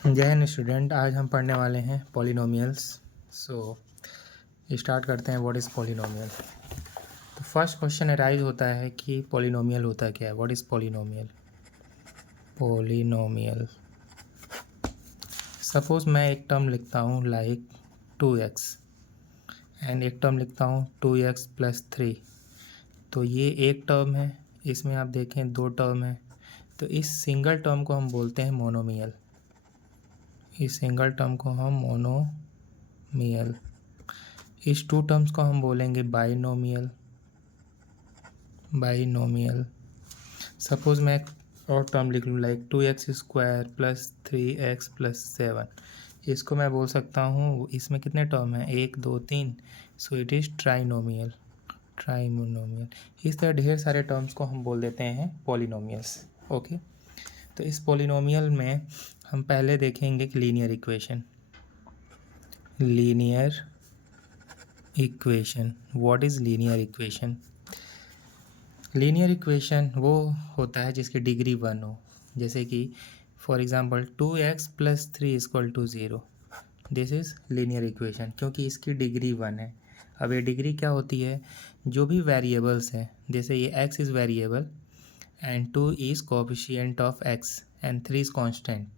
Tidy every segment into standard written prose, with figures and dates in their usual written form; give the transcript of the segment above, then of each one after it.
जय हिंद स्टूडेंट। आज हम पढ़ने वाले हैं पॉलिनोमियल्स। सो स्टार्ट करते हैं। What is polynomial. तो फर्स्ट क्वेश्चन अराइज होता है कि पॉलिनोमियल होता क्या है। What is polynomial. Polynomial, suppose मैं एक टर्म लिखता हूँ लाइक 2x एंड एक टर्म लिखता हूँ 2x + 3। तो ये एक टर्म है, इसमें आप देखें दो टर्म है। तो इस सिंगल टर्म को हम बोलते हैं मोनोमियल। इस सिंगल टर्म को हम मोनोमियल। इस टू टर्म्स को हम बोलेंगे बाइनोमियल। बाइनोमियल, सपोज मैं और टर्म लिख लूँ लाइक 2x² + 3x + 7। इसको मैं बोल सकता हूँ, इसमें कितने टर्म हैं, 1 2 3। So it is trinomial. Trinomial, इस तरह ढेर सारे टर्म्स को हम बोल देते हैं पॉलिनोमियल्स। ओके, तो इस पॉलिनोमियल में हम पहले देखेंगे कि linear equation. Linear equation, what is linear equation. Linear equation वो होता है जिसकी डिग्री 1 हो। जैसे कि for example 2x + 3 = 0। This is linear equation क्योंकि इसकी डिग्री 1 है। अब ये डिग्री क्या होती है, जो भी वेरिएबल्स हैं, जैसे ये x is variable and 2 is coefficient of x and 3 is constant.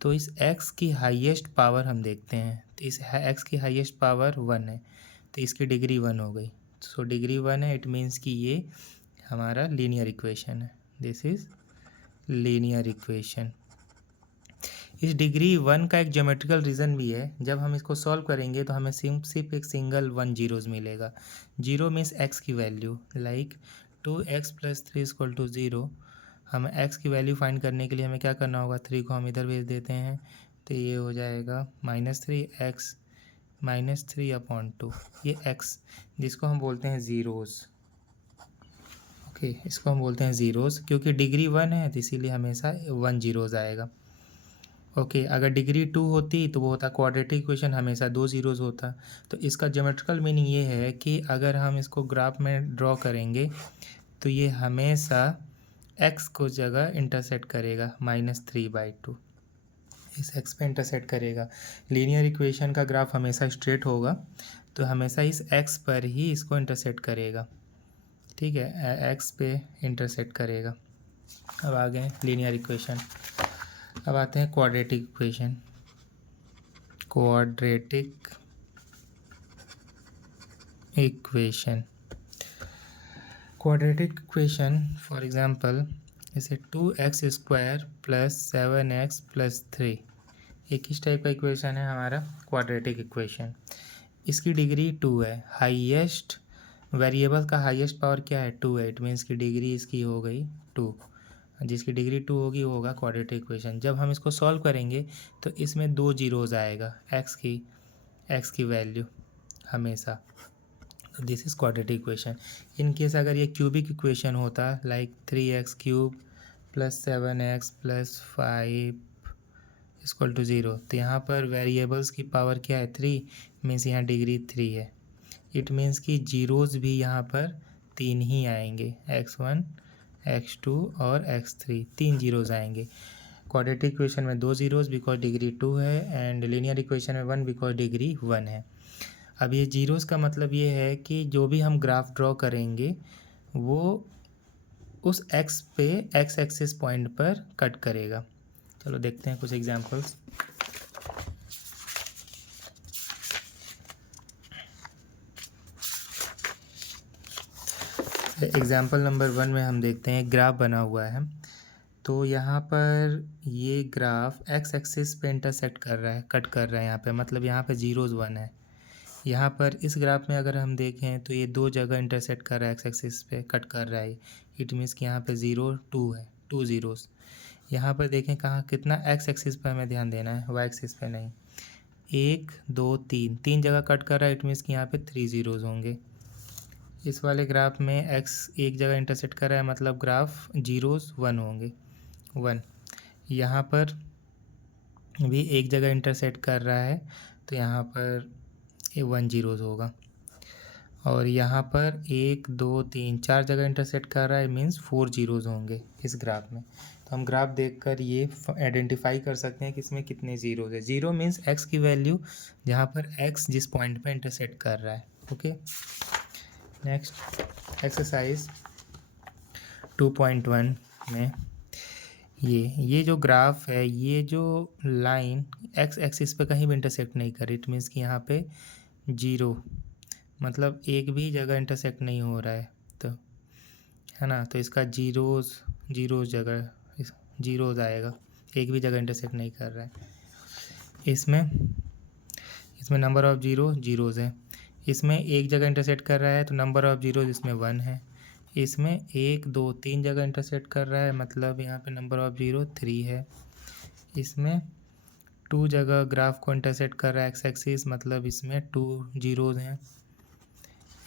तो इस x की हाईएस्ट पावर हम देखते हैं, तो इस x की हाईएस्ट पावर 1 है, तो इसकी डिग्री 1 हो गई। सो डिग्री 1 है, इट मीन्स कि ये हमारा लीनियर इक्वेशन है। This is linear equation. इस डिग्री 1 का एक ज्योमेट्रिकल रीज़न भी है। जब हम इसको सॉल्व करेंगे तो हमें सिर्फ एक सिंगल 1 जीरोज़ मिलेगा। जीरो मीन्स x की वैल्यू, लाइक 2x + 3 = 0। हमें x की वैल्यू फाइंड करने के लिए हमें क्या करना होगा, 3 को हम इधर भेज देते हैं, तो ये हो जाएगा -3x -3/2। ये x जिसको हम बोलते हैं ज़ीरोज़। ओके, इसको हम बोलते हैं ज़ीरोज़ क्योंकि डिग्री 1 है, तो इसीलिए हमेशा 1 जीरोज़ आएगा। ओके, अगर डिग्री 2 होती तो वो होता क्वाड्रेटिक इक्वेशन, हमेशा 2 जीरोज़ होता। तो इसका ज्योमेट्रिकल मीनिंग ये है कि अगर हम इसको ग्राफ में ड्रॉ करेंगे तो ये हमेशा x को जगह इंटरसेक्ट करेगा -3/2। इस x पे इंटरसेक्ट करेगा। लीनियर इक्वेशन का ग्राफ हमेशा स्ट्रेट होगा, तो हमेशा इस x पर ही इसको इंटरसेक्ट करेगा। ठीक है, x पे इंटरसेक्ट करेगा। अब आ गए लीनियर इक्वेशन। अब आते हैं quadratic equation. Quadratic equation, quadratic equation for example जैसे 2x² + 7x + 3। एक इस टाइप का इक्वेशन है हमारा क्वाड्रेटिक इक्वेशन। इसकी डिग्री 2 है। हाईएस्ट वेरिएबल का हाईएस्ट पावर क्या है, 2 है। इट मीन्स की डिग्री इसकी हो गई 2। जिसकी डिग्री 2 होगी वो होगा क्वाड्रेटिक इक्वेशन। जब हम इसको सॉल्व करेंगे तो इसमें 2 जीरोज़ आएगा, x की वैल्यू हमेशा। This is quadratic equation. In case अगर ये क्यूबिक इक्वेशन होता लाइक 3x³ + 7x + 5 = 0, तो यहाँ पर वेरिएबल्स की पावर क्या है, 3। मीन्स यहाँ डिग्री 3 है। इट मीन्स कि जीरोज़ भी यहाँ पर 3 ही आएंगे, x1 x2 और x3, 3 जीरोज़ आएंगे। क्वाड्रेटिक इक्वेशन में 2 जीरोज़ बिकॉज डिग्री 2 है, एंड लीनियर इक्वेशन में 1 बिकॉज डिग्री 1 है। अब ये जीरोज़ का मतलब ये है कि जो भी हम ग्राफ ड्रॉ करेंगे वो उस x पे x एक्सिस पॉइंट पर कट करेगा। चलो देखते हैं कुछ एग्जांपल्स। एग्जांपल नंबर 1 में हम देखते हैं ग्राफ बना हुआ है। तो यहाँ पर ये ग्राफ x एक्सिस पे इंटरसेक्ट कर रहा है, कट कर रहा है यहाँ पे, मतलब यहाँ पे जीरोज़ 1 है। यहाँ पर इस ग्राफ में अगर हम देखें तो ये 2 जगह इंटरसेक्ट कर रहा है, एक्स एक्सिस पे कट कर रहा है। इट मीन्स कि यहाँ पे 0 2 है, 2 जीरोज़। यहाँ पर देखें कहाँ कितना एक्स एक्सिस पर हमें ध्यान देना है, वाई एक्सिस पे नहीं। 1 2 3, 3 जगह कट कर रहा है, इट मीन्स कि यहाँ पे 3 जीरोज़ होंगे। इस वाले ग्राफ में x एक जगह इंटरसेक्ट कर रहा है, मतलब ग्राफ जीरोज़ 1 होंगे, 1। यहाँ पर भी एक जगह इंटरसेक्ट कर रहा है, तो यहाँ पर 1 जीरोज़ होगा। और यहाँ पर 1 2 3 4 जगह इंटरसेक्ट कर रहा है, मीन्स 4 जीरोज़ होंगे इस ग्राफ में। तो हम ग्राफ देखकर ये आइडेंटिफाई कर सकते हैं कि इसमें कितने जीरोज है। जीरो मीन्स एक्स की वैल्यू जहाँ पर एक्स जिस पॉइंट पे इंटरसेक्ट कर रहा है। ओके, नेक्स्ट एक्सरसाइज 2.1 में ये जो ग्राफ है, ये जो लाइन एक्स एक्सिस पे कहीं भी इंटरसेक्ट नहीं कर रही, इट मीन्स कि यहाँ पे जीरो, मतलब एक भी जगह इंटरसेक्ट नहीं हो रहा है, तो है ना, तो इसका जीरोज जगह जीरोज आएगा, एक भी जगह इंटरसेक्ट नहीं कर रहा है। इसमें नंबर ऑफ जीरोज है, इसमें एक जगह इंटरसेक्ट कर रहा है तो नंबर ऑफ जीरोज इसमें 1 है। इसमें 1 2 3 जगह इंटरसेक्ट कर रहा है, मतलब यहाँ पे नंबर ऑफ जीरो 3 है। इसमें 2 जगह ग्राफ को इंटरसेक्ट कर रहा है एक्स एक्सिस, मतलब इसमें 2 जीरोज हैं।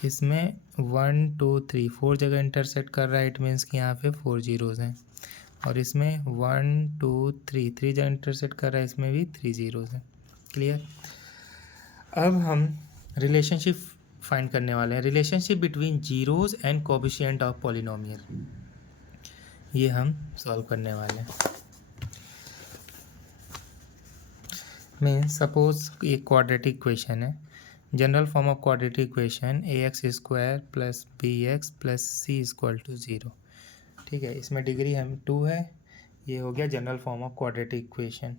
इसमें 1 2 3 4 जगह इंटरसेक्ट कर रहा है, इट मीन्स कि यहाँ पे 4 जीरोज हैं। और इसमें 1 2 3 जगह इंटरसेक्ट कर रहा है, इसमें भी 3 जीरोज हैं। क्लियर। अब हम रिलेशनशिप फाइंड करने वाले हैं, relationship between zeros and coefficient of polynomial, ये हम सॉल्व करने वाले हैं। मीन्स सपोज एक क्वाड्रेटिक इक्वेशन है, general form of quadratic equation ax² plus bx plus c equal to 0। ठीक है, इसमें डिग्री हम 2 है, ये हो गया general form of quadratic equation.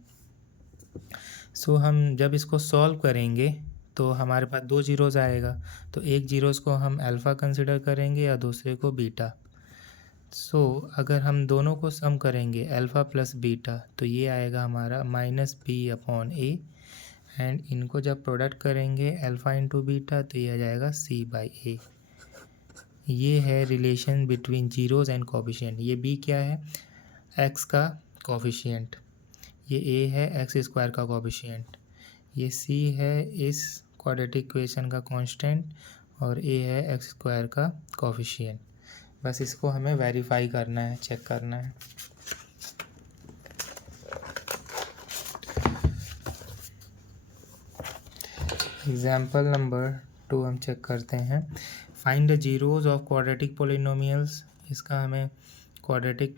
So हम जब इसको सॉल्व करेंगे तो हमारे पास 2 जीरोज आएगा, तो एक जीरोज को हम अल्फ़ा कंसिडर करेंगे या दूसरे को बीटा। सो अगर हम दोनों को सम करेंगे अल्फ़ा प्लस बीटा, तो ये आएगा हमारा -b/a, एंड इनको जब प्रोडक्ट करेंगे अल्फ़ा इंटू बीटा, तो ये आ जाएगा c/a। ये है relation between zeros and coefficient. ये b क्या है, x का कोएफिशिएंट, ये a है x² का कोएफिशिएंट, ये c है इस क्वाड्रेटिक इक्वेशन का कांस्टेंट, और a है x² का कोएफिशिएंट। बस इसको हमें वेरीफाई करना है, चेक करना है। एग्जाम्पल नंबर 2 हम चेक करते हैं, find the zeros of quadratic polynomials. इसका हमें क्वाड्रेटिक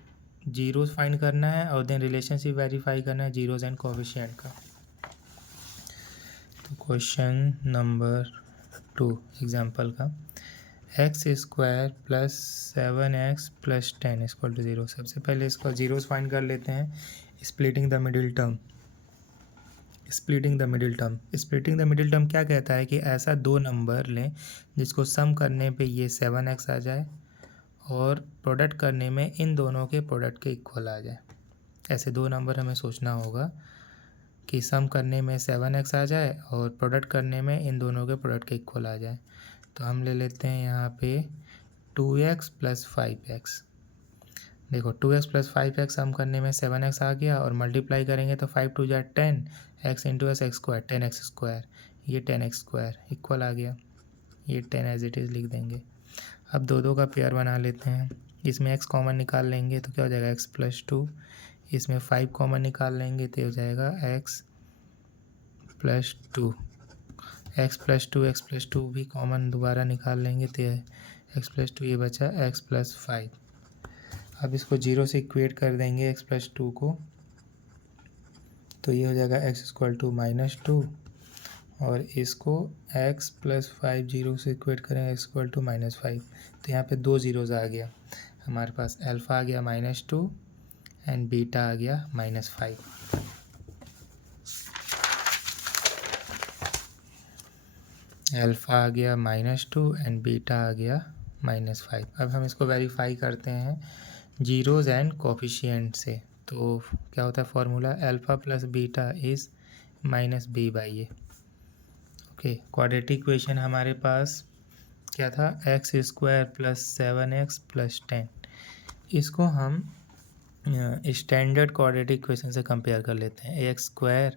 जीरोज फाइंड करना है और देन रिलेशनशिप वेरीफाई करना है जीरोज एंड कोएफिशिएंट का। तो क्वेश्चन नंबर 2 एग्जाम्पल का, x² plus 7x plus 10 equal to 0। सबसे पहले इसका जीरोज फाइंड कर लेते हैं, splitting the middle term. Splitting the middle term क्या कहता है कि ऐसा दो नंबर लें जिसको सम करने पे ये 7x आ जाए और प्रोडक्ट करने में इन दोनों के प्रोडक्ट के इक्वल आ जाए। ऐसे दो नंबर हमें सोचना होगा कि सम करने में 7x आ जाए और प्रोडक्ट करने में इन दोनों के प्रोडक्ट के इक्वल आ जाए। तो हम ले लेते हैं यहाँ पे 2x प्लस 5x। देखो 2x प्लस 5x सम करने में 7x आ गया, और मल्टीप्लाई करेंगे तो 5 2 जा 10, x into S x square 10x², ये 10x² इक्वल आ गया, ये 10 एज इट इज़ लिख देंगे। अब दो का पेयर बना लेते हैं, इसमें x कॉमन निकाल लेंगे तो क्या हो जाएगा x प्लस 2, इसमें 5 कॉमन निकाल लेंगे तो हो जाएगा x प्लस 2, x प्लस 2 भी कॉमन दोबारा निकाल लेंगे तो x प्लस 2, ये बचा x प्लस 5। अब इसको 0 से इक्वेट कर देंगे x प्लस 2 को, तो ये हो जाएगा x इक्वल टू -2, और इसको x प्लस 5 0 से इक्वेट करेंगे x इक्वल टू -5। तो यहाँ पे 2 जीरोज आ गया, हमारे पास अल्फ़ा आ गया -2 एंड बीटा आ गया -5। अल्फ़ा आ गया -2 एंड बीटा आ गया -5। अब हम इसको वेरीफाई करते हैं जीरोज एंड कोएफिशिएंट से। तो क्या होता है formula, alpha plus beta is -b/a। Okay, quadratic equation हमारे पास क्या था, x² प्लस 7x प्लस 10। इसको हम स्टैंडर्ड क्वाड्रेटिक इक्वेशन से कंपेयर कर लेते हैं, ax²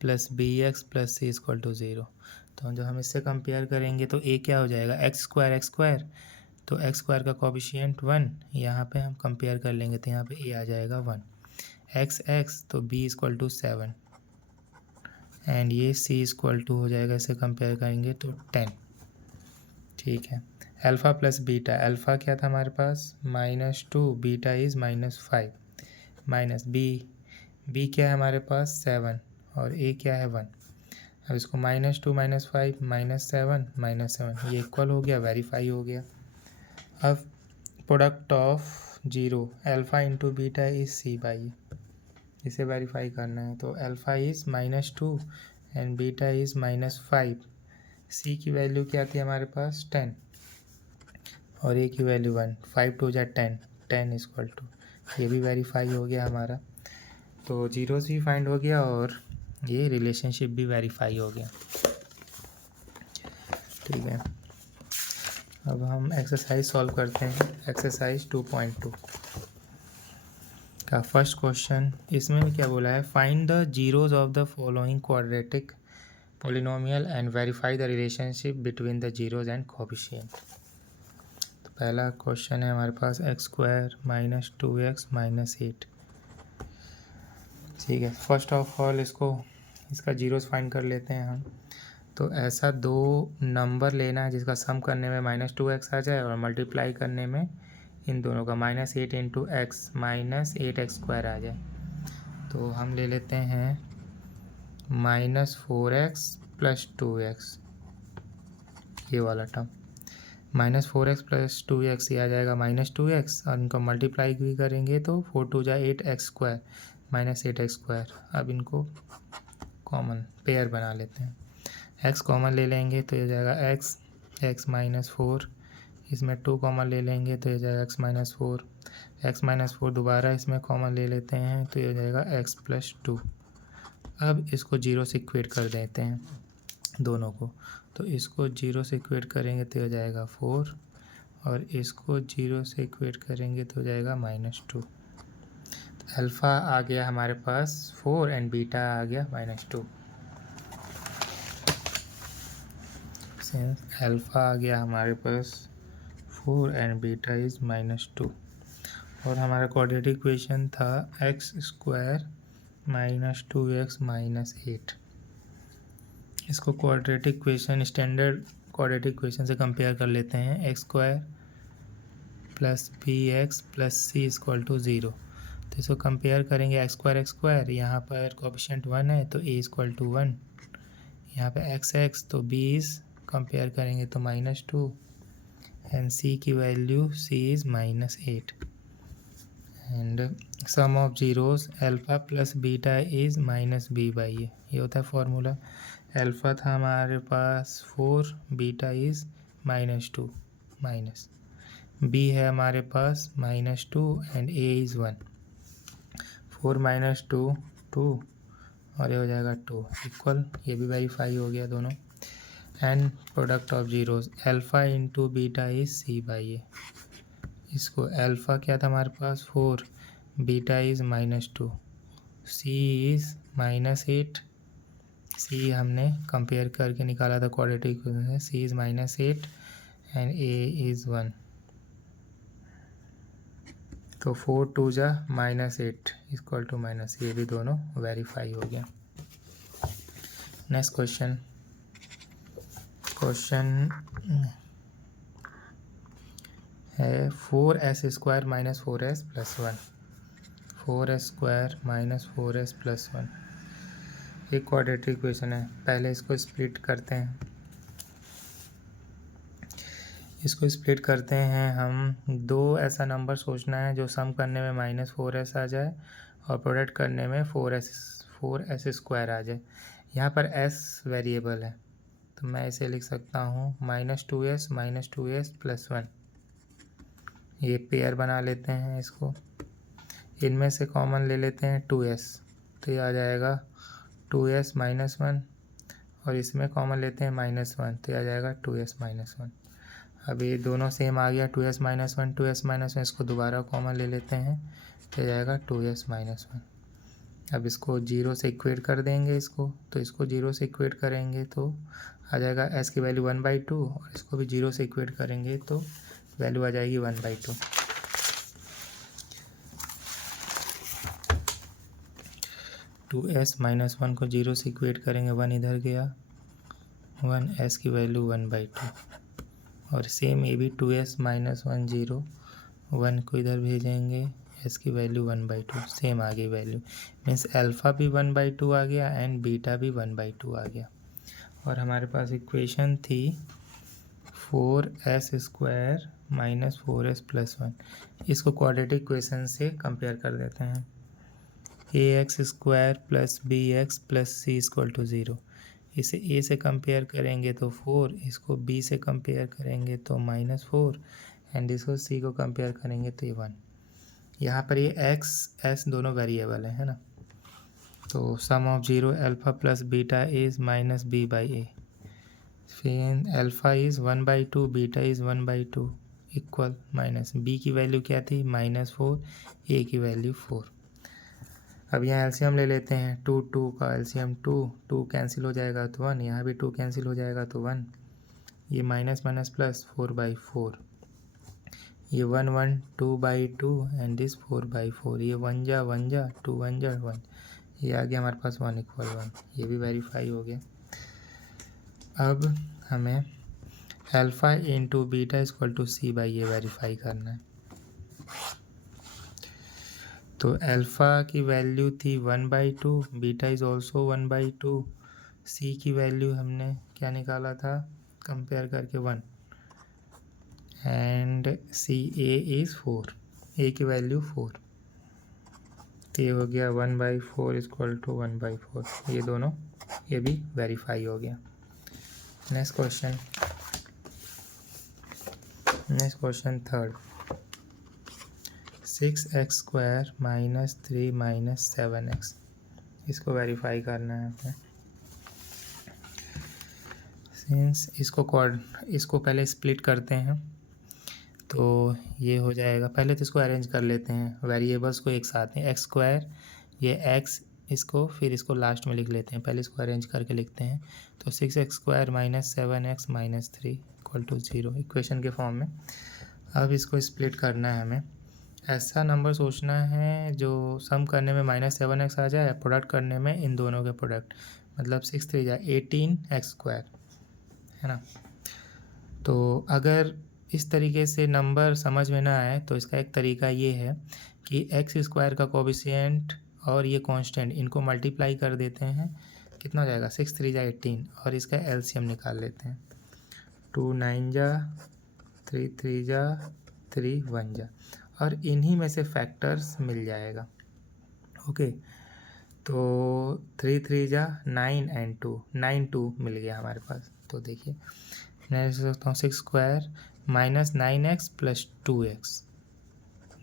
plus bx plus c equal to 0। तो जब हम इससे कंपेयर करेंगे तो a क्या हो जाएगा, x², तो x² का कोएफिशिएंट 1, यहाँ पे हम कंपेयर कर लेंगे तो यहाँ पे a आ जाएगा 1, x तो b इक्वल टू 7, एंड ये c इक्वल टू हो जाएगा, इसे कंपेयर करेंगे तो 10। ठीक है, अल्फ़ा प्लस बीटा, अल्फ़ा क्या था हमारे पास -2, बीटा इज़ -5, माइनस बी क्या है हमारे पास 7 और ए क्या है 1। अब इसको -2 -5 -7 ये इक्वल हो गया, वेरीफाई हो गया। अब product of zero alpha into beta is C by, इसे वेरीफाई करना है। तो alpha is -2 and beta is -5। C की वैल्यू क्या थी हमारे पास 10 और ए की वैल्यू 1। 5 2 जा 10, 10 इक्वल टू, ये भी वेरीफाई हो गया हमारा। तो जीरोस भी फाइंड हो गया और ये रिलेशनशिप भी वेरीफाई हो गया। ठीक है, अब हम एक्सरसाइज सॉल्व करते हैं। एक्सरसाइज 2.2 का फर्स्ट क्वेश्चन, इसमें भी क्या बोला है, find the zeros of the following quadratic polynomial and verify the relationship between the zeros and coefficient. तो पहला क्वेश्चन है हमारे पास x² - 2x - 8। ठीक है, फर्स्ट ऑफ ऑल इसका जीरोस फाइंड कर लेते हैं हम। तो ऐसा दो नंबर लेना है जिसका सम करने में -2x आ जाए और मल्टीप्लाई करने में इन दोनों का -8 इंटू एक्स -8x² आ जाए। तो हम ले लेते हैं -4x + 2x, ये वाला टर्म -4x + 2x, ये आ जाएगा -2x और इनको मल्टीप्लाई भी करेंगे तो 4 2 जा 8x² -8x²। अब इनको कॉमन पेयर बना लेते हैं, x कॉमन ले लेंगे तो ये जाएगा x -4, इसमें 2 कॉमन ले लेंगे तो ये जाएगा x -4 दोबारा इसमें कॉमन ले लेते हैं तो ये हो जाएगा x + 2। अब इसको जीरो से इक्वेट कर देते हैं दोनों को, तो इसको जीरो से इक्वेट करेंगे तो हो जाएगा 4 और इसको जीरो से इक्वेट करेंगे तो हो जाएगा -2। तो अल्फ़ा आ गया हमारे पास 4 एंड बीटा आ गया -2। अल्फ़ा आ गया हमारे पास 4 एंड बीटा इज़ -2 और हमारा क्वाड्रेटिक इक्वेशन था x² - 2x - 8। इसको quadratic equation standard quadratic equation से कंपेयर कर लेते हैं। x² + bx + c = 0। तो इसको कंपेयर करेंगे x², यहाँ पर कोएफिशिएंट 1 है तो a = 1, यहाँ पे x तो b इज़ कंपेयर करेंगे तो -2 एंड c की value c is -8 and sum of zeros alpha + beta is -b/a। ये होता है फॉर्मूला। अल्फ़ा था हमारे पास 4, बीटा इज़ -2 माइनस, b है हमारे पास -2 एंड a इज़ 1। 4 - 2 2 और ये हो जाएगा 2 इक्वल, ये भी वेरीफाई हो गया दोनों। And product of zeros alpha into beta is c/a। इसको अल्फ़ा क्या था हमारे पास 4, beta is -2, c is -8। c हमने कंपेयर करके निकाला था क्वाड्रेटिक इक्वेशन से, c is -8 and a is 1। तो 4 2 जा -8 = ये भी दोनों वेरीफाई हो गया। नेक्स्ट क्वेश्चन है 4s² - 4s + 1। 4s² - 4s + 1 एक क्वाड्रेटिक इक्वेशन है। पहले इसको स्प्लिट करते हैं, हम दो ऐसा नंबर सोचना है जो सम करने में -4s आ जाए और प्रोडक्ट करने में 4s² आ जाए। यहाँ पर s वेरिएबल है तो मैं इसे लिख सकता हूँ -2s + 1। ये पेयर बना लेते हैं, इसको इनमें से कॉमन ले लेते हैं 2s तो ये आ जाएगा 2s - 1 और इसमें कॉमन लेते हैं -1 तो ये आ जाएगा 2s - 1। अब ये दोनों सेम आ गया 2s - 1 2s - 1, इसको दोबारा कॉमन ले लेते हैं तो ये जाएगा 2s - 1। अब इसको जीरो से इक्वेट कर देंगे, तो इसको जीरो से इक्वेट करेंगे तो आ जाएगा s की वैल्यू 1/2 और इसको भी जीरो से इक्वेट करेंगे तो वैल्यू आ जाएगी 1/2। 2s - 1 को जीरो से इक्वेट करेंगे, 1 इधर गया, 1 s की वैल्यू 1/2 और सेम ये भी 2s - 1 0, 1 को इधर भेजेंगे, एस की वैल्यू 1/2 सेम आ गई वैल्यू, मीन्स अल्फ़ा भी 1/2 आ गया एंड बीटा भी 1/2 आ गया। और हमारे पास इक्वेशन थी 4s² - 4s + 1। इसको क्वाड्रेटिक इक्वेशन से कंपेयर कर देते हैं। ax² + bx + c = 0। इसे a से कंपेयर करेंगे तो 4, इसको b से कंपेयर करेंगे तो -4 एंड इसको c को कंपेयर करेंगे तो ये 1। यहाँ पर ये x s दोनों वेरिएबल है ना। तो sum of 0 alpha plus beta is -b/a। फिर alpha is 1/2, beta is 1/2 equal minus b की वैल्यू क्या थी -4, a की वैल्यू 4। अब यहाँ एलसीएम ले लेते हैं। 2 का एलसीएम 2 कैंसिल हो जाएगा तो 1, यहाँ भी 2 कैंसिल हो जाएगा तो 1, ये माइनस माइनस प्लस 4/4, ये 1 2/2 एंड दिस 4/4, ये 1 जा 1 जा 2 1 जा 1, ये आ गया हमारे पास 1 = 1, ये भी वेरीफाई हो गया। अब हमें alpha into beta = c/a verify करना है। तो अल्फ़ा की वैल्यू थी 1/2, बीटा इज़ ऑल्सो 1/2, सी की वैल्यू हमने क्या निकाला था कंपेयर करके 1 एंड सी ए इज़ 4, ए की वैल्यू 4, तो ये हो गया 1/4 = 1/4, ये दोनों ये भी वेरीफाई हो गया। Next question third, 6x² - 3 - 7x, इसको वेरीफाई करना है हमें। सिंस इसको पहले स्प्लिट करते हैं तो ये हो जाएगा। पहले तो इसको अरेंज कर लेते हैं वेरिएबल्स को एक साथ में, x², ये x, इसको फिर इसको लास्ट में लिख लेते हैं। पहले इसको अरेंज करके लिखते हैं तो 6x² - 7x - 3 = 0 इक्वेशन के फॉर्म में। अब इसको स्प्लिट करना है हमें। ऐसा नंबर सोचना है जो सम करने में -7x आ जाए, प्रोडक्ट करने में इन दोनों के प्रोडक्ट, मतलब 6 3 जा 18x², है ना। तो अगर इस तरीके से नंबर समझ में ना आए तो इसका एक तरीका ये है कि x² का कोफिशिएंट और ये कांस्टेंट इनको मल्टीप्लाई कर देते हैं, कितना हो जाएगा 6 3 जा 18, और इसका एलसीएम निकाल लेते हैं। 2 9 जा 3 3 जा 3 1 जा, और इन्हीं में से फैक्टर्स मिल जाएगा। ओके, तो 3 3 जा 9 एंड 2 9 2 मिल गया हमारे पास। तो देखिए मैं लिख सकता हूँ 6² - 9x + 2x,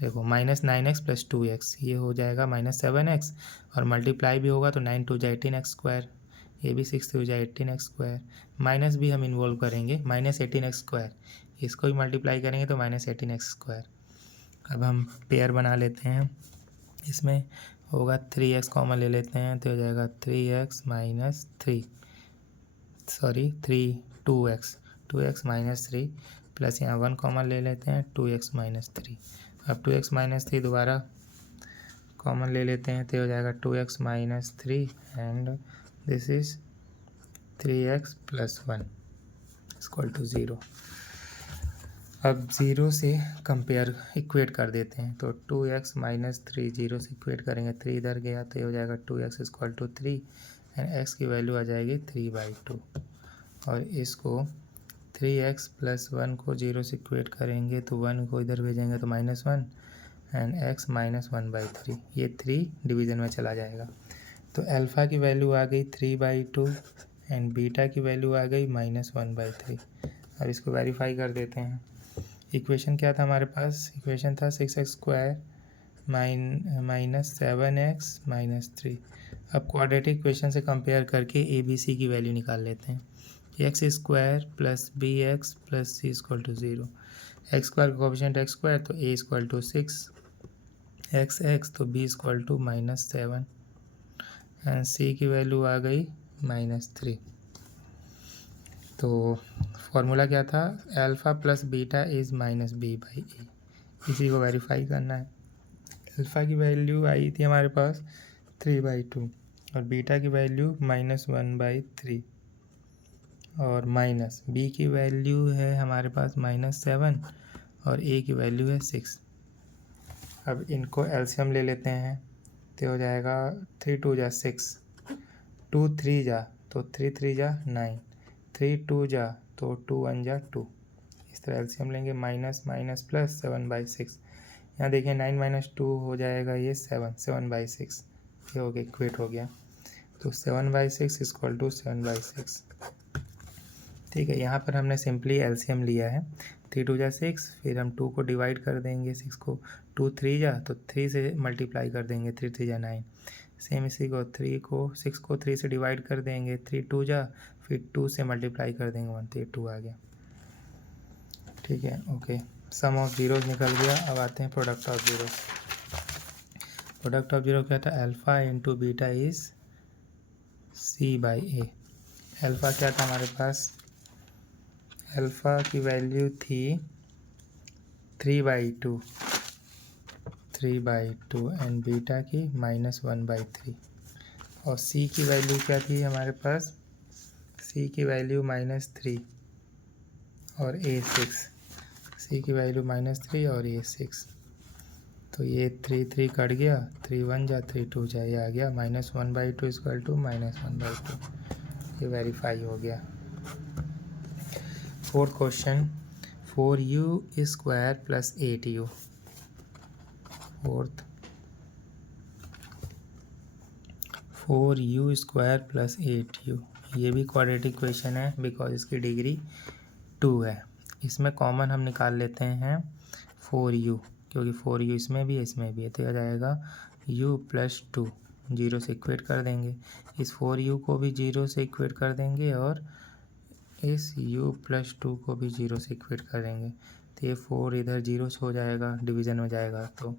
देखो -9x + 2x, ये हो जाएगा -7x, और मल्टीप्लाई भी होगा तो 9 2 जा 18x², ये भी 6 3 जा 18x², माइनस भी हम इन्वॉल्व करेंगे -18x², इसको भी मल्टीप्लाई करेंगे तो -18x²। अब हम पेयर बना लेते हैं, इसमें होगा 3x कॉमन ले लेते हैं तो हो जाएगा 3x - 3, सॉरी 2x - 3 प्लस यहाँ 1 कॉमन ले लेते हैं 2x - 3। अब 2x - 3 दोबारा कॉमन ले लेते हैं तो हो जाएगा 2x - 3 and this is 3x + 1 = 0। अब 0 से कंपेयर इक्वेट कर देते हैं तो 2x - 3 0 से इक्वेट करेंगे, 3 इधर गया तो ये हो जाएगा 2x = 3 एंड x की वैल्यू आ जाएगी 3/2, और इसको 3x + 1 को 0 से इक्वेट करेंगे तो 1 को इधर भेजेंगे तो -1 एंड x -1/3, ये 3 डिवीज़न में चला जाएगा। तो अल्फ़ा की वैल्यू आ गई 3/2 एंड बीटा की वैल्यू आ गई -1/3। अब इसको वेरीफाई कर देते हैं। इक्वेशन क्या था हमारे पास, इक्वेशन था 6x² - 7x - 3। अब क्वाड्रेटिक इक्वेशन से कंपेयर करके a b c की वैल्यू निकाल लेते हैं। x² + bx + c = 0, x² का कोफिशिएंट x² तो a = 6, x तो b = -7 एंड c की वैल्यू आ गई -3। तो फॉर्मूला क्या था, alpha plus beta is -b/a, इसी को वेरीफाई करना है। अल्फ़ा की वैल्यू आई थी हमारे पास 3/2 और बीटा की वैल्यू -1/3, और माइनस b की वैल्यू है हमारे पास -7 और a की वैल्यू है 6। अब इनको एलसीएम ले लेते हैं तो हो जाएगा 3 2 जा 6, 2 3 जा तो 3 3 जा 9, 3 2 जा तो 2 1 जा 2। इस तरह एलसीएम लेंगे, माइनस माइनस प्लस 7/6। यहाँ देखिए 9 माइनस 2 हो जाएगा ये 7/6, ये हो गया इक्वेट हो गया। तो 7/6 इक्वल टू 7/6। ठीक है, यहाँ पर हमने सिंपली एलसीएम लिया है। 3 2 जा 6, फिर हम 2 को डिवाइड कर देंगे 6 को, 2 3 जा तो 3 से मल्टीप्लाई कर देंगे, 3 3 जा 9। सेम इसी को 6 को 3 से डिवाइड कर देंगे, 3 2 जा, फिर 2 से मल्टीप्लाई कर देंगे 1, तो ये 2 आ गया। ठीक है, ओके, सम ऑफ जीरोज निकल गया। अब आते हैं product of zeros. Product of zero क्या था? Alpha into beta is C/A। Alpha क्या था हमारे पास? अल्फ़ा की वैल्यू थी 3/2 एंड बीटा की -1/3। और C की वैल्यू क्या थी हमारे पास? C की वैल्यू -3 और A6। C की वैल्यू -3 और A6। तो ये 3 3 कट गया, 3 1 जा 3 2 जा, ये आ गया -1/2 इक्वल टू -1/2। ये वेरीफाई हो गया। Fourth question, 4u² + 8u। Fourth 4u² + 8u, ये भी क्वाड्रेटिक क्वेश्चन है बिकॉज इसकी डिग्री 2 है। इसमें कॉमन हम निकाल लेते हैं 4u, क्योंकि 4u इसमें भी है इसमें भी है, तो आ जाएगा u + 2, 0 से इक्वेट कर देंगे। इस 4u को भी 0 से इक्वेट कर देंगे और इस u + 2 को भी 0 से इक्वेट करेंगे। तो ये 4 इधर 0 हो जाएगा, डिवीज़न में जाएगा तो,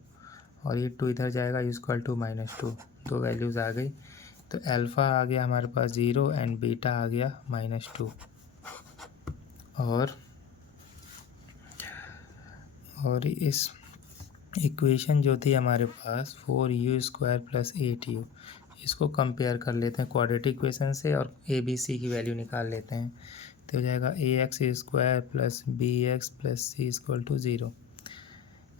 और ये 2 इधर जाएगा, इक्वल टू -2। दो वैल्यूज़ आ गई। तो अल्फ़ा आ गया हमारे पास 0 एंड बीटा आ गया -2। और इस इक्वेशन जो थी हमारे पास 4u² + 8u, इसको कंपेयर कर लेते हैं क्वाड्रेटिक इक्वेशन से और ABC की वैल्यू निकाल लेते हैं। तो हो जाएगा ax² + bx + c = 0।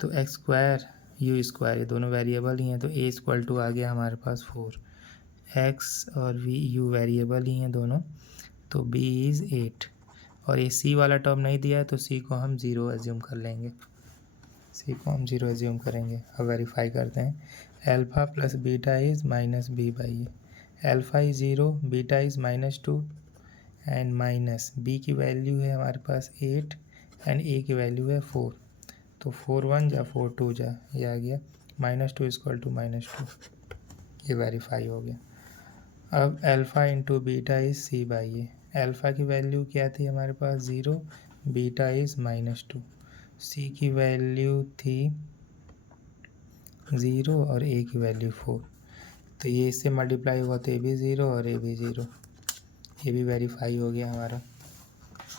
तो x² u² ये दोनों वेरिएबल ही हैं, तो a = आ गया हमारे पास 4, x और u वेरिएबल ही हैं दोनों, तो b इज़ 8। और ये c वाला टर्म नहीं दिया है तो c को हम 0 एज्यूम कर लेंगे, c को हम 0 एज्यूम करेंगे। अब वेरीफाई करते हैं। Alpha + beta is -b/a। Alpha is 0, beta is -2 and minus b की वैल्यू है हमारे पास 8 एंड a की वैल्यू है 4। तो 4 1 जा 4 2 जा, ये आ गया -2 इक्वल टू -2। ये वेरीफाई हो गया। अब alpha into beta is C/A। Alpha की वैल्यू क्या थी हमारे पास? 0, बीटा इज़ -2, C की वैल्यू थी 0 और A की वैल्यू 4। तो ये इससे मल्टीप्लाई हुआ तो ये भी 0 और ये भी 0, ये भी वेरीफाई हो गया हमारा।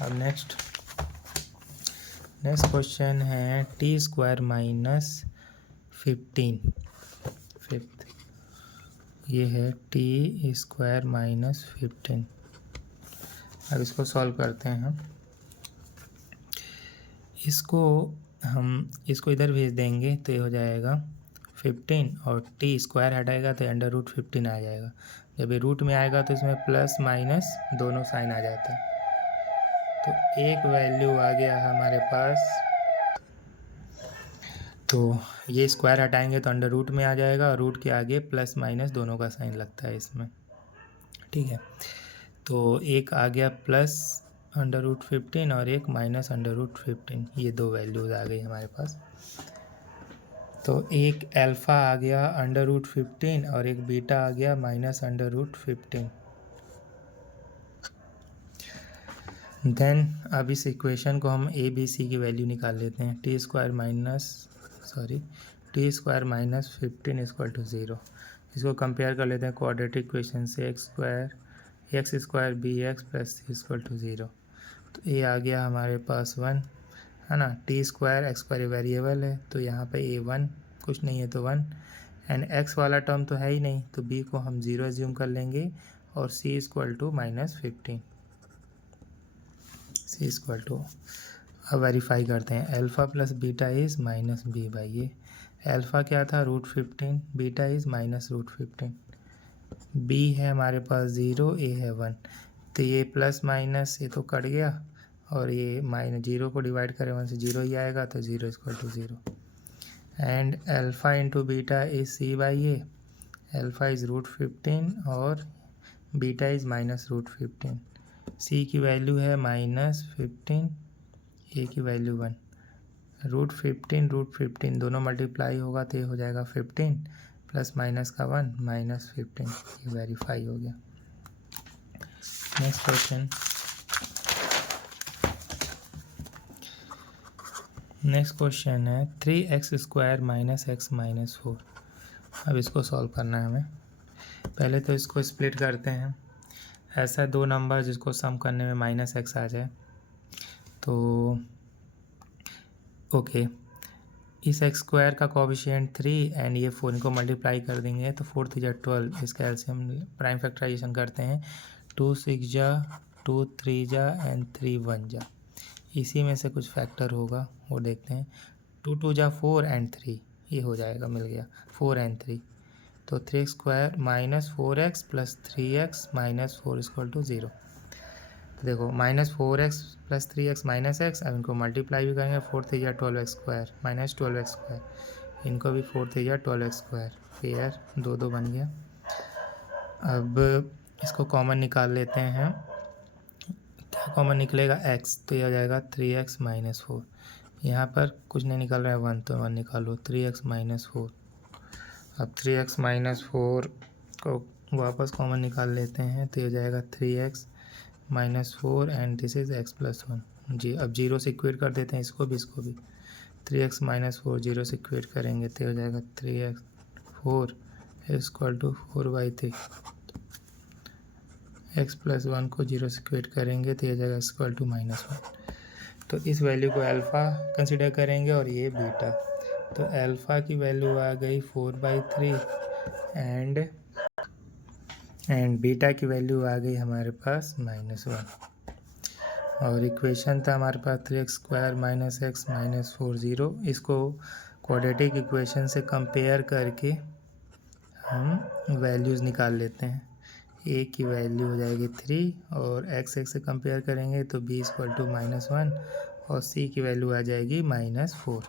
अब नेक्स्ट क्वेश्चन है t² - 15। फिफ्थ ये है t² - 15। अब इसको सॉल्व करते हैं हम। इसको इधर भेज देंगे तो ये हो जाएगा 15 और t² हटाएगा तो √15 आ जाएगा। जब ये रूट में आएगा तो इसमें प्लस माइनस दोनों साइन आ जाता है। तो एक वैल्यू आ गया हमारे पास, तो ये स्क्वायर हटाएंगे तो √ में आ जाएगा और रूट के आगे प्लस माइनस दोनों का साइन लगता है इसमें। ठीक है, तो एक आ गया प्लस √15 और एक माइनस √15, ये दो वैल्यूज़ आ गई हमारे पास। तो एक अल्फ़ा आ गया √15 और एक बीटा आ गया -√15। देन अब इस इक्वेशन को हम ABC की वैल्यू निकाल लेते हैं। t² - 15 equal to 0। इसको कंपेयर कर लेते हैं क्वाड्रेटिक इक्वेशन से, x² bx + c = 0। तो a आ गया हमारे पास 1 है ना, t² x² वेरिएबल है तो यहाँ पे a1 कुछ नहीं है तो 1 एंड x वाला टर्म तो है ही नहीं तो b को हम 0 एज्यूम कर लेंगे और c = -15। C = अब वेरीफाई करते हैं। Alpha + beta is -b/a। Alpha क्या था √15, बीटा इज़ -√15। बी है हमारे पास 0, ए है 1, तो ये प्लस माइनस ये तो कट गया और ये -0 को डिवाइड करें 1 से 0 ही आएगा, तो 0 = 0। And alpha into beta is C/A, alpha is √15 और बीटा इज़ -√15। सी की वैल्यू है -15, ए की वैल्यू 1। √15 दोनों मल्टीप्लाई होगा तो ये हो जाएगा 15 प्लस माइनस का 1 -15। ये वेरीफाई हो गया। Next question. नेक्स्ट क्वेश्चन है 3x² - x - 4। अब इसको सॉल्व करना है हमें। पहले तो इसको स्प्लिट करते हैं। ऐसा दो नंबर जिसको सम करने में -x आ जाए, तो ओके इस x² का कोएफिशिएंट 3 एंड ये 4 इनको मल्टीप्लाई कर देंगे तो 4 3 = 12। इसका एलसीएम प्राइम फैक्टराइजेशन करते हैं। 2 6 जा, 2 3 जा एंड 3 1 जा। इसी में से कुछ फैक्टर होगा वो देखते हैं। 2 2 जा 4 एंड 3 ये हो जाएगा, मिल गया 4 एंड 3। तो 3x² -4x + 3x - 4 = 0। तो देखो -4x + 3x - x, अब इनको मल्टीप्लाई भी करेंगे। 4 3 जा 12x² -12x², इनको भी 4 3 जा 12x², पेयर 2 2 बन गया। अब इसको कॉमन निकाल लेते हैं। क्या कॉमन निकलेगा? x, तो ये आ जाएगा 3x - 4। यहाँ पर कुछ नहीं निकल रहा है 1, तो 1 निकालो 3x - 4। अब 3x - 4 को वापस कॉमन निकाल लेते हैं तो ये हो जाएगा 3x - 4 and this is x + 1 जी। अब 0 से इक्वेट कर देते हैं इसको भी इसको भी। 3x - 4 0 से इक्वेट करेंगे तो हो जाएगा 3x 4 = 4/3। x + 1 को 0 से इक्वेट करेंगे तो हो जाएगा = -1। तो इस वैल्यू को अल्फ़ा कंसिडर करेंगे और ये बीटा। तो अल्फ़ा की वैल्यू आ गई 4/3 एंड बीटा की वैल्यू आ गई हमारे पास -1। और इक्वेशन था हमारे पास 3x² - x - 4 0। इसको क्वाड्रेटिक इक्वेशन से कंपेयर करके हम वैल्यूज़ निकाल लेते हैं। a की वैल्यू हो जाएगी 3 और x से कंपेयर करेंगे तो b = -1 और c की वैल्यू आ जाएगी -4।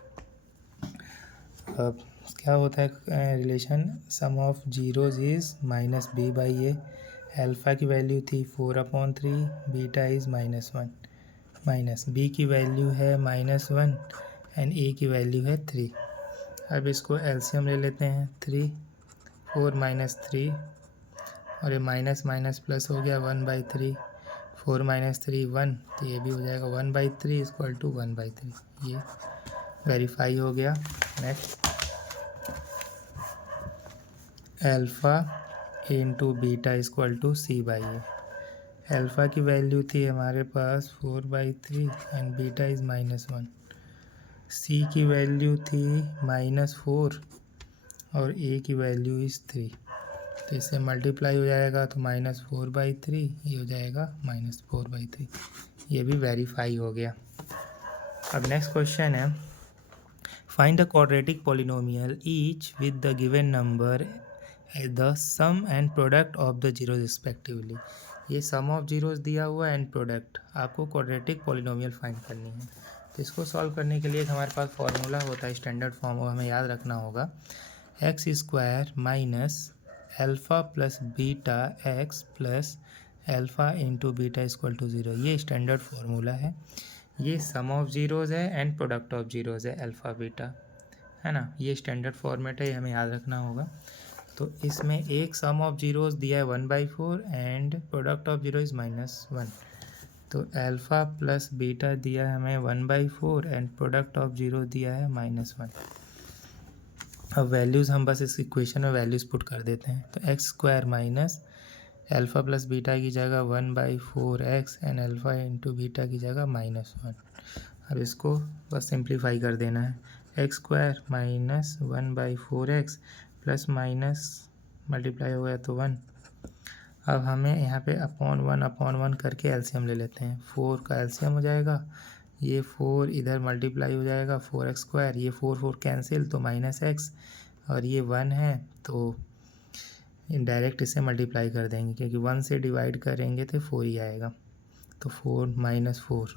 अब क्या होता है relation? Sum of zeros is -b/a। Alpha की वैल्यू थी 4/3, बीटा इज़ -1, माइनस b की वैल्यू है -1 एंड a की वैल्यू है 3। अब इसको एलसीएम ले लेते हैं। 3 4 - 3 और ये माइनस माइनस प्लस हो गया 1/3। 4 - 3 1, तो ये भी हो जाएगा 1/3 = 1/3। ये वेरीफाई हो गया। Next alpha into beta = C/A। Alpha की वैल्यू थी हमारे पास 4/3 एंड बीटा इज़ -1। C की वैल्यू थी -4 और A की वैल्यू इज़ 3। तो इससे मल्टीप्लाई हो जाएगा तो -4/3, ये हो जाएगा -4/3। ये भी वेरीफाई हो गया। अब नेक्स्ट क्वेश्चन है find the quadratic polynomial each with the given number the sum and product of the zeros respectively. ये सम ऑफ जीरोज दिया हुआ एंड प्रोडक्ट, आपको क्वाड्रेटिक पॉलिनोमियल फाइंड करनी है। तो इसको सॉल्व करने के लिए हमारे पास फार्मूला होता है, स्टैंडर्ड फॉर्म, वो हमें याद रखना होगा। x² - alpha + beta x + alpha into beta = 0। ये स्टैंडर्ड फार्मूला है। ये सम ऑफ जीरोज़ है एंड प्रोडक्ट ऑफ जीरोज़ है, अल्फ़ा बीटा, है ना। ये स्टैंडर्ड फॉर्मेट है, ये हमें याद रखना होगा। तो इसमें एक सम ऑफ जीरोज़ दिया है 1/4 and product of zero is -1। तो अल्फ़ा + बीटा दिया है हमें 1/4 एंड प्रोडक्ट ऑफ जीरो दिया है -1। अब वैल्यूज़ हम बस इस इक्वेशन में वैल्यूज़ पुट कर देते हैं। तो x² - अल्फ़ा + बीटा की जगह 1/4x and alpha into beta की जगह -1। अब इसको बस सिंप्लीफाई कर देना है। x² - 1/4x plus minus multiply हो गया तो 1। अब हमें यहाँ पे अपॉन 1 करके एलसीएम ले लेते हैं। 4 का एलसीएम हो जाएगा ये 4 इधर मल्टीप्लाई हो जाएगा 4x², ये 4 कैंसिल तो -x, और ये 1 है तो डायरेक्ट इसे मल्टीप्लाई कर देंगे क्योंकि 1 से डिवाइड करेंगे तो 4 ही आएगा, तो 4 - 4।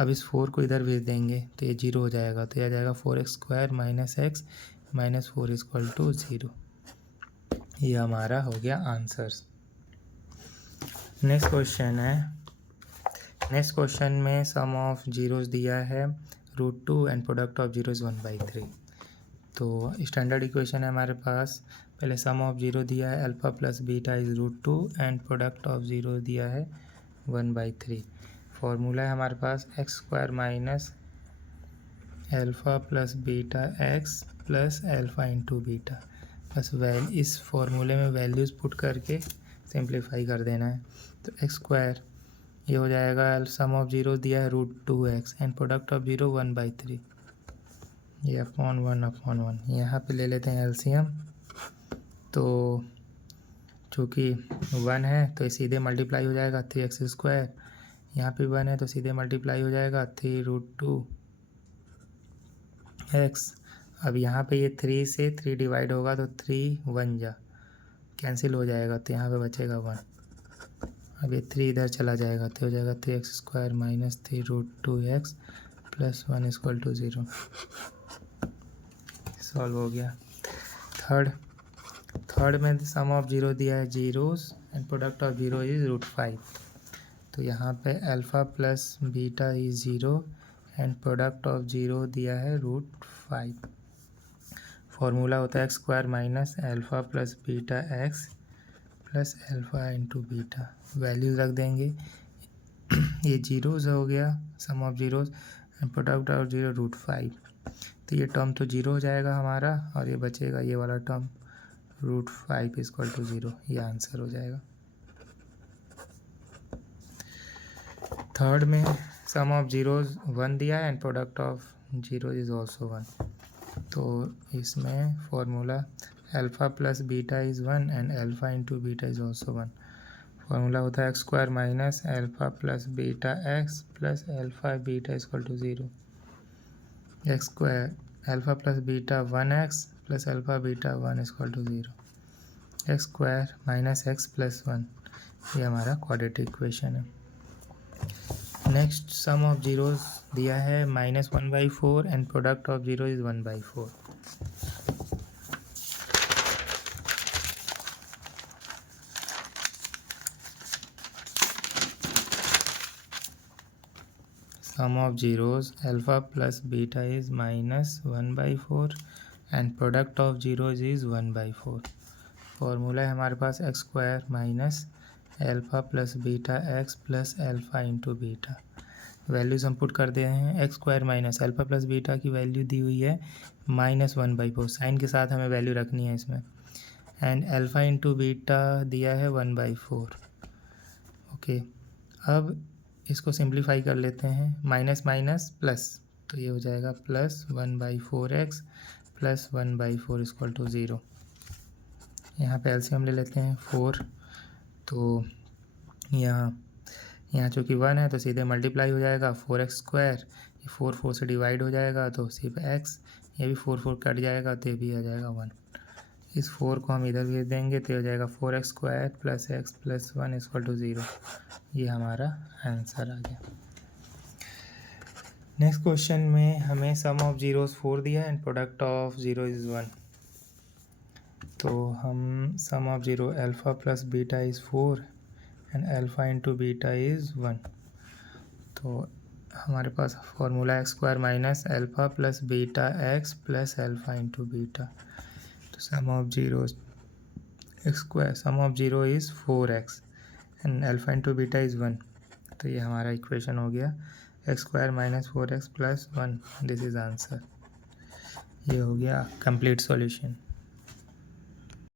अब इस 4 को इधर भेज देंगे तो ये 0 हो जाएगा, तो यह आ जाएगा 4x² - x - 4 = 0। ये हमारा हो गया आंसर। नेक्स्ट क्वेश्चन है, नेक्स्ट क्वेश्चन में सम ऑफ जीरोस दिया है √2 and product of zero is 1/3। तो स्टैंडर्ड इक्वेशन है हमारे पास, पहले सम ऑफ जीरो दिया है alpha plus beta is √2 and product of zero दिया है 1/3। फॉर्मूला है हमारे पास x² minus alpha plus beta x plus alpha into beta. बस इस फॉर्मूले में वैल्यूज़ पुट करके सिंप्लीफाई कर देना है। तो x², ये हो जाएगा सम ऑफ जीरो दिया है √2x and product of zero 1/3, ये अपॉन 1/1। यहाँ पे ले लेते हैं एलसीएम, तो चूँकि 1 है तो ये सीधे मल्टीप्लाई हो जाएगा 3x², यहाँ पे 1 है तो सीधे मल्टीप्लाई हो जाएगा 3√2x। अब यहाँ पे ये 3 से 3 डिवाइड होगा तो 3 1 जा कैंसिल हो जाएगा, तो यहाँ पे बचेगा 1। अब ये 3 इधर चला जाएगा तो हो जाएगा 3x² minus 3√2x plus 1 = 0। Solve हो गया। थर्ड में सम ऑफ जीरो दिया है zeros and product of zero is √5। तो यहाँ पे alpha plus beta is 0 and product of zero दिया है √5। फॉर्मूला होता है x² minus alpha plus beta x plus alpha into beta. Values रख देंगे, ये जीरोज़ हो गया sum of zeros and product of zero √5। तो ये टर्म तो 0 हो जाएगा हमारा, और ये बचेगा ये वाला टर्म √5 = 0। ये आंसर हो जाएगा। थर्ड में सम ऑफ जीरोज़ 1 दिया है and product of zero is also 1। तो इसमें formula alpha plus beta is 1 and alpha into beta is also 1। Formula होता है x² minus alpha plus beta x plus alpha beta = 0। x² alpha plus beta 1x plus alpha beta 1 = 0। x² minus x plus 1, ये हमारा quadratic equation है। Next sum of zeros दिया है -1/4 and product of zero is 1/4। Sum of zeros alpha plus beta is -1/4 and product of zeros is 1/4। Formula है हमारे पास x² minus alpha plus beta x plus alpha into beta. Values हम put कर दे रहे हैं, x² minus alpha plus beta की value दी हुई है -1/4, sign के साथ हमें वैल्यू रखनी है इसमें, एंड अल्फ़ा इंटू बीटा दिया है 1/4। ओके, अब इसको सिंप्लीफाई कर लेते हैं, माइनस माइनस प्लस, तो ये हो जाएगा प्लस 1/4x प्लस 1/4 = 0। यहाँ पे एलसीएम ले लेते हैं 4, तो यहाँ चूँकि 1 है तो सीधे मल्टीप्लाई हो जाएगा 4x², ये 4 से डिवाइड हो जाएगा तो सिर्फ x, ये भी 4 कट जाएगा तो ये भी आ जाएगा 1। इस 4 को हम इधर भेज देंगे तो हो जाएगा 4x² प्लस x प्लस 1 = 0। ये हमारा आंसर आ गया। नेक्स्ट क्वेश्चन में हमें सम ऑफ जीरोज़ 4 दिया है and product of zero is 1। तो हम sum of zero alpha plus beta is 4 and alpha into beta is 1। तो हमारे पास formula x² minus alpha plus beta x plus alpha into beta. तो sum of zero x², sum of zero is 4x and alpha into beta is 1। तो ये हमारा equation हो गया x² minus 4x plus 1। This is answer. ये हो गया complete solution.